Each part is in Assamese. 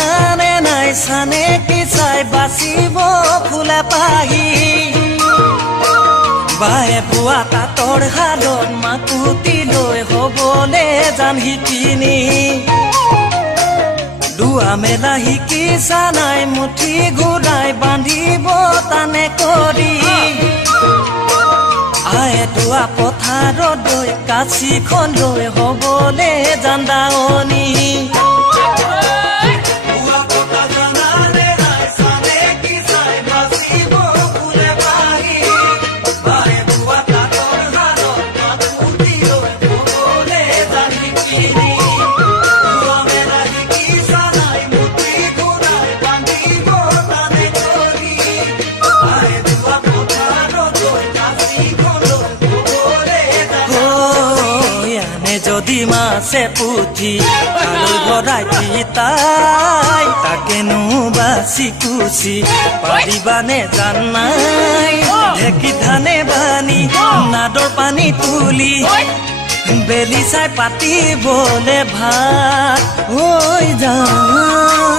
মানানে নাই চানে কি চাই বাচিব ফুলে পাহি বায়ে পুৱা তাঁতৰ শালত মাকুতি লৈ হ'বলে জান শিপিনী দুৱা মেলা শিকিছা নাই মুঠি ঘূৰাই বান্ধিব টানে কৰি আয়ে দুৱা পথাৰত গৈ কাঁচিখন লৈ হ'বলে জান দাৱনী যদি মাছে পুঠি আলৈ ভৰাই পিতাই তাকেনো বাচি কুচি পাৰিবানে জান নাই ঢেঁকী ধানে বানি নাদৰ পানী তুলি বেলি চাই পাতিবলে ভাত হৈ যায়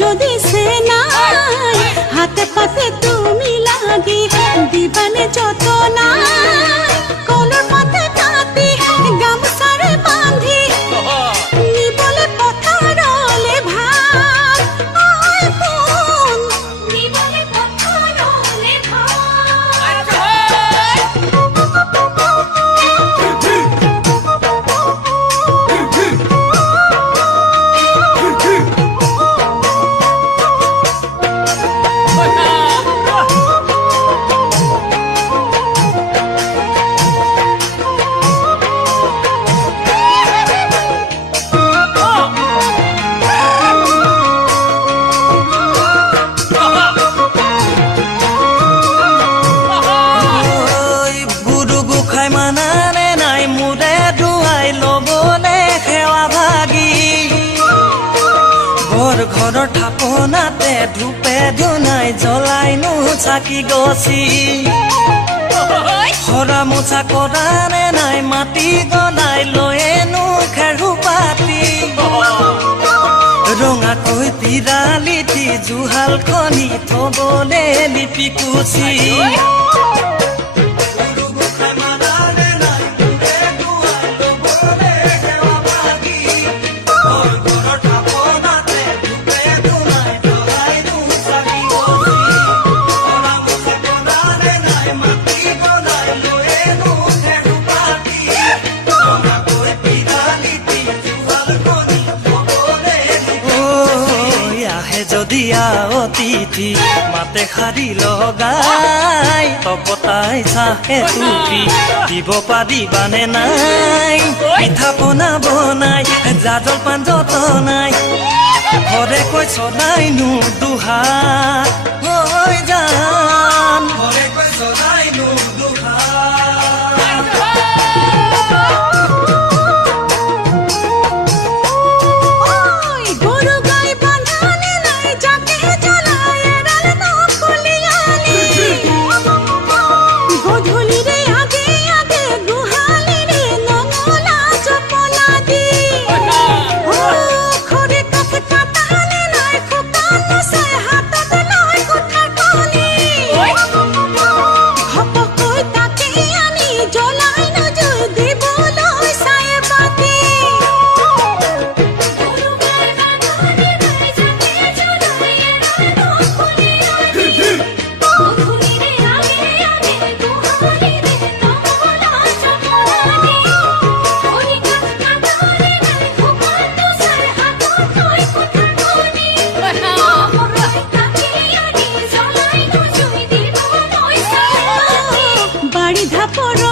যদি সে নাই হাতে পাতে তুমি লাগি দিবানে যত নাই কলর পাতে কাটি গামছারে বাঁধি নিবলে পথারলে ভাত আয় কোন নিবলে পথারলে ভাত মানানে নাই মুৰে ধুৱাই ল'বলে সেৱা ভাগি বৰ ঘৰৰ থাপনাতে ধূপে ধুনাই জ্বলাইনো চাকি গছি সৰা মোচা কৰানে নাই মাটি গলাই লৈয়েনো খেৰু পাতি ৰঙাকৈ তিৰালিটি জুহাল খনি থ'বলে লিপি কুচি যদি অতিথি মাতে শাৰী লগাই তপতাই চাহে তুতি দিব পাৰিবানে নাই পিঠা পনা বনাই জা জলপান যতনাই ঘৰে কৈ চলাইনো দুহাত হৈ যাম ঘৰে কৈ চলাইনো পিধা পৰ